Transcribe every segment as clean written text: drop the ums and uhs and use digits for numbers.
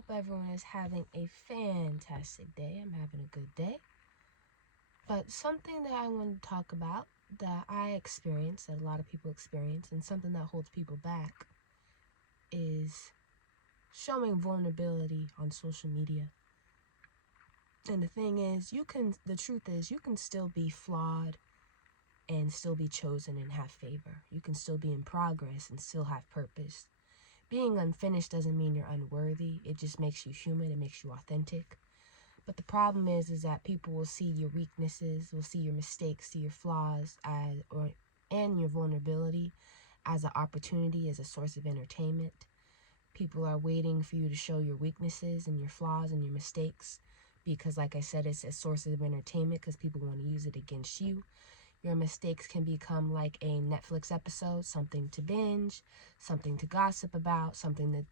hope everyone is having a fantastic day. I'm having a good day. But something that I want to talk about that I experience, that a lot of people experience, and something that holds people back is showing vulnerability on social media. And the thing is, the truth is, you can still be flawed and still be chosen and have favor. You can still be in progress and still have purpose. Being unfinished doesn't mean you're unworthy. It just makes you human. It makes you authentic. But the problem is that people will see your weaknesses, will see your mistakes, see your flaws, and your vulnerability as an opportunity, as a source of entertainment. People are waiting for you to show your weaknesses and your flaws and your mistakes because, like I said, it's a source of entertainment because people want to use it against you. Your mistakes can become like a Netflix episode, something to binge, something to gossip about, something to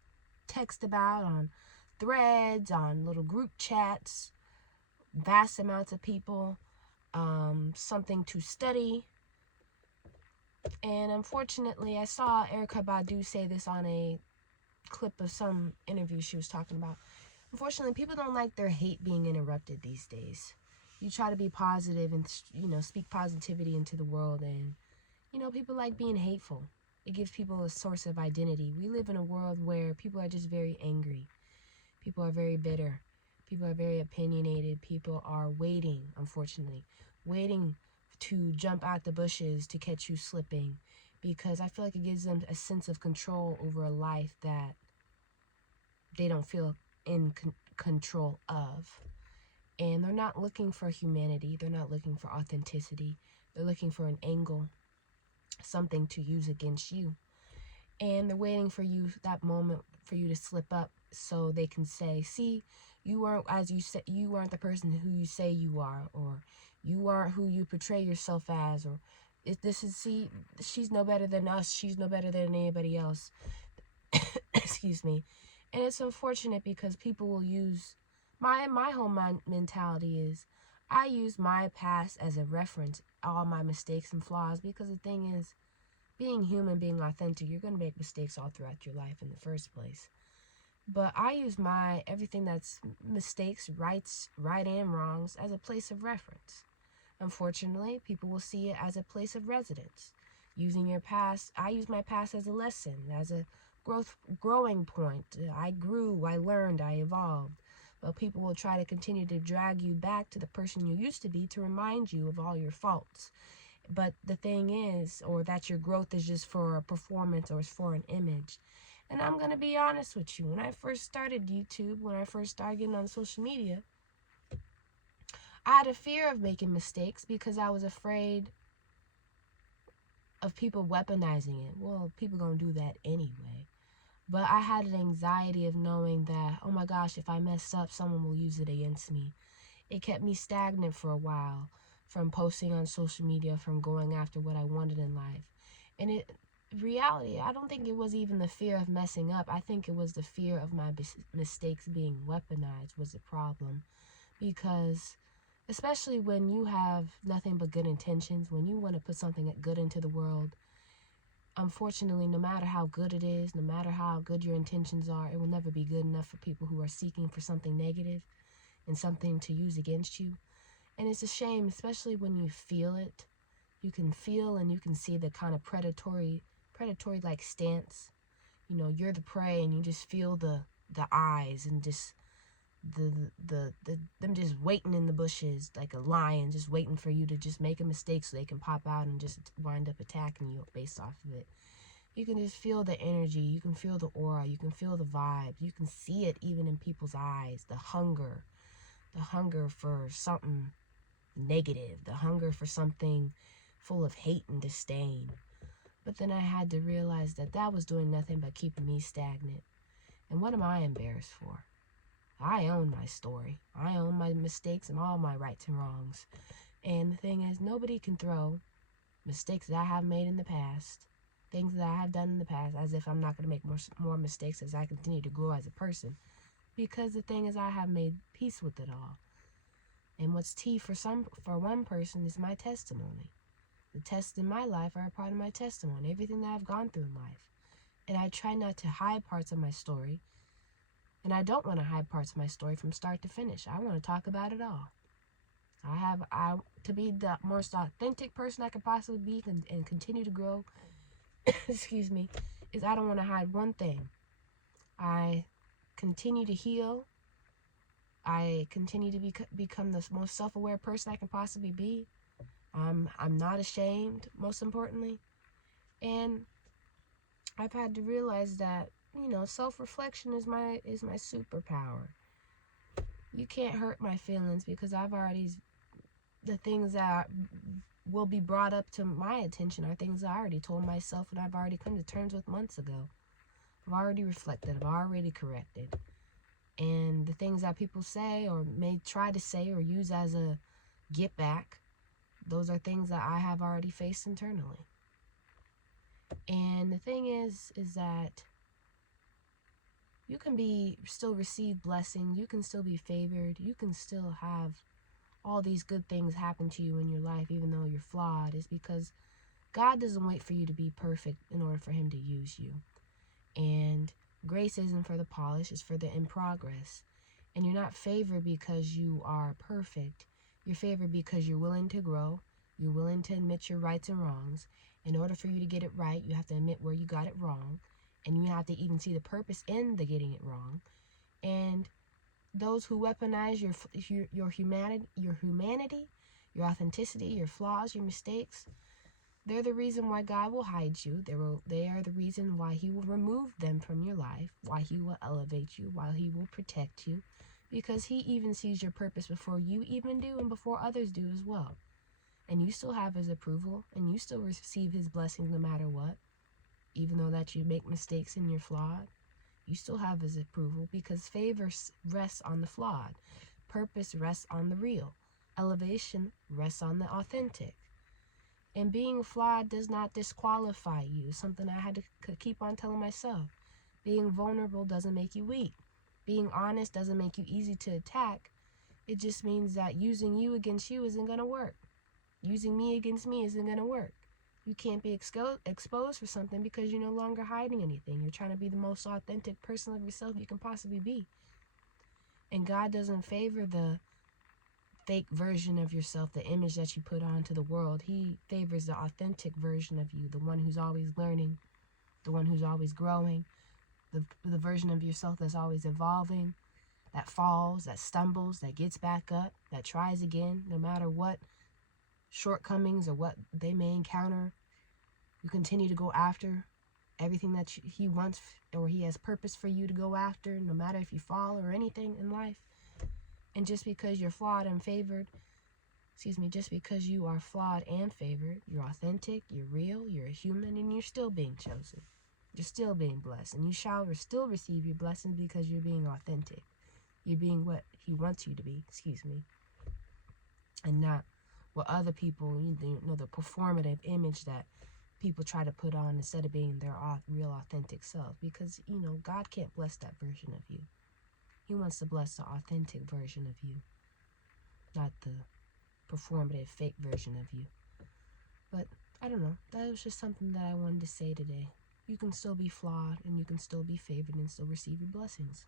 text about on threads, on little group chats, vast amounts of people, something to study. And unfortunately, I saw Erykah Badu say this on a clip of some interview she was talking about. Unfortunately, people don't like their hate being interrupted these days. You try to be positive and, speak positivity into the world. And, people like being hateful. It gives people a source of identity. We live in a world where people are just very angry. People are very bitter. People are very opinionated. People are waiting, unfortunately, waiting to jump out the bushes to catch you slipping. Because I feel like it gives them a sense of control over a life that they don't feel in control of. And they're not looking for humanity. They're not looking for authenticity. They're looking for an angle, something to use against you. And they're waiting for you, that moment, for you to slip up so they can say, see, you weren't, as you said, you weren't the person who you say you are, or you aren't who you portray yourself as, or she's no better than us. She's no better than anybody else. Excuse me. And it's unfortunate because people will use my whole mentality is I use my past as a reference, all my mistakes and flaws, because the thing is, being human, being authentic, you're going to make mistakes all throughout your life in the first place. But I use everything that's mistakes, right and wrongs, as a place of reference. Unfortunately, people will see it as a place of residence. Using your past, I use my past as a lesson, as a growing point. I grew, I learned, I evolved. But people will try to continue to drag you back to the person you used to be to remind you of all your faults. But the thing is, or that your growth is just for a performance or it's for an image. And I'm going to be honest with you. When I first started YouTube, when I first started getting on social media, I had a fear of making mistakes because I was afraid of people weaponizing it. Well, people going to do that anyway. But I had an anxiety of knowing that, oh my gosh, if I mess up, someone will use it against me. It kept me stagnant for a while from posting on social media, from going after what I wanted in life. And reality, I don't think it was even the fear of messing up. I think it was the fear of my mistakes being weaponized was the problem. Because especially when you have nothing but good intentions, when you want to put something good into the world, unfortunately, no matter how good it is, no matter how good your intentions are, it will never be good enough for people who are seeking for something negative and something to use against you. And it's a shame, especially when you feel it. You can feel and you can see the kind of predatory-like stance. You're the prey and you just feel the eyes and just them just waiting in the bushes like a lion, just waiting for you to just make a mistake so they can pop out and just wind up attacking you based off of it. You can just feel the energy, you can feel the aura, you can feel the vibe, you can see it even in people's eyes, the hunger for something negative, the hunger for something full of hate and disdain. But then I had to realize that was doing nothing but keeping me stagnant. And what am I embarrassed for? I own my story. I own my mistakes and all my rights and wrongs. And the thing is, nobody can throw mistakes that I have made in the past, things that I have done in the past, as if I'm not going to make more mistakes as I continue to grow as a person. Because the thing is, I have made peace with it all. And what's tea for one person is my testimony. The tests in my life are a part of my testimony, everything that I've gone through in life. And I try not to hide parts of my story And I don't want to hide parts of my story from start to finish. I want to talk about it all. To be the most authentic person I could possibly be and continue to grow, excuse me, is I don't want to hide one thing. I continue to heal. I continue to become the most self-aware person I can possibly be. I'm not ashamed, most importantly. And I've had to realize that, self-reflection is my superpower. You can't hurt my feelings because the things that will be brought up to my attention are things I already told myself and I've already come to terms with months ago. I've already reflected. I've already corrected. And the things that people say or may try to say or use as a get back, those are things that I have already faced internally. And the thing is that you can still receive blessings. You can still be favored. You can still have all these good things happen to you in your life, even though you're flawed. Is because God doesn't wait for you to be perfect in order for him to use you. And grace isn't for the polished, it's for the in progress. And you're not favored because you are perfect. You're favored because you're willing to grow. You're willing to admit your rights and wrongs. In order for you to get it right, you have to admit where you got it wrong. And you have to even see the purpose in the getting it wrong. And those who weaponize your humanity, your authenticity, your flaws, your mistakes, they're the reason why God will hide you. They are the reason why he will remove them from your life, why he will elevate you, why he will protect you, because he even sees your purpose before you even do and before others do as well. And you still have his approval, and you still receive his blessings no matter what. Even though that you make mistakes and you're flawed, you still have his approval because favor rests on the flawed. Purpose rests on the real. Elevation rests on the authentic. And being flawed does not disqualify you. Something I had to keep on telling myself. Being vulnerable doesn't make you weak. Being honest doesn't make you easy to attack. It just means that using you against you isn't going to work. Using me against me isn't going to work. You can't be exposed for something because you're no longer hiding anything. You're trying to be the most authentic person of yourself you can possibly be. And God doesn't favor the fake version of yourself, the image that you put on to the world. He favors the authentic version of you, the one who's always learning, the one who's always growing, the version of yourself that's always evolving, that falls, that stumbles, that gets back up, that tries again, no matter what shortcomings or what they may encounter. You continue to go after everything that he wants or he has purpose for you to go after, no matter if you fall or anything in life. And just because you're flawed and favored, just because you are flawed and favored, you're authentic, you're real, you're a human, and you're still being chosen. You're still being blessed, and you shall still receive your blessings because you're being authentic. You're being what he wants you to be, and not what other people, the performative image that people try to put on instead of being their real authentic self. Because, God can't bless that version of you. He wants to bless the authentic version of you, not the performative, fake version of you. But, I don't know. That was just something that I wanted to say today. You can still be flawed, and you can still be favored and still receive your blessings.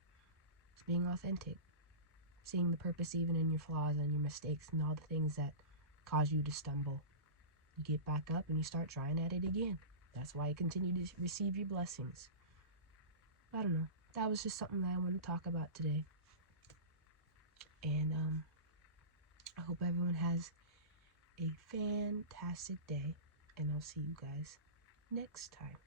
It's being authentic. Seeing the purpose even in your flaws and your mistakes and all the things that cause you to stumble. You get back up and you start trying at it again. That's why you continue to receive your blessings. I don't know. That was just something that I want to talk about today. And I hope everyone has a fantastic day. And I'll see you guys next time.